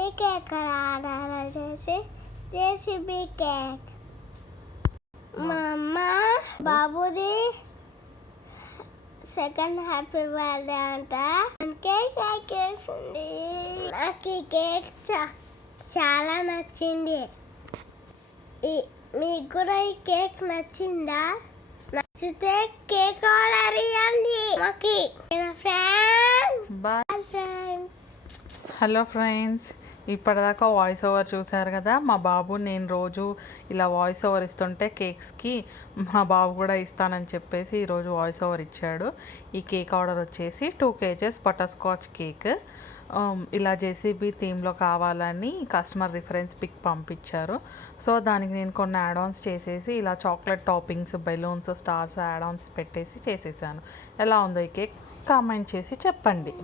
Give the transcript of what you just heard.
ఈ cake order చేసి recipe cake మా అమ్మ బాబుది సెకండ్ హ్యాపీ బర్త్డే అంట కేక్ వేసింది. నాకు ఈ కేక్ చాలా నచ్చింది. మీకు కూడా ఈ కేక్ నచ్చిందా? నచ్చితే కేక్ ఆర్డర్ ఇవ్వండి మాకి. హలో ఫ్రెండ్స్, ఇప్పటిదాకా వాయిస్ ఓవర్ చూశారు కదా. మా బాబు నేను రోజు ఇలా వాయిస్ ఓవర్ ఇస్తుంటే కేక్స్కి మా బాబు కూడా ఇస్తానని చెప్పేసి ఈరోజు వాయిస్ ఓవర్ ఇచ్చాడు. ఈ కేక్ ఆర్డర్ వచ్చేసి 2 kgs బటర్ స్కాచ్ కేక్. ఇలా జేసీబీ థీమ్లో కావాలని కస్టమర్ రిఫరెన్స్ పిక్ పంపించారు. సో దానికి నేను కొన్ని యాడ్-ఆన్స్ చేసేసి ఇలా chocolate toppings, balloons, stars add-Ann's పెట్టేసి చేసేసాను. ఎలా ఉందో ఈ కేక్ కామెంట్ చేసి చెప్పండి.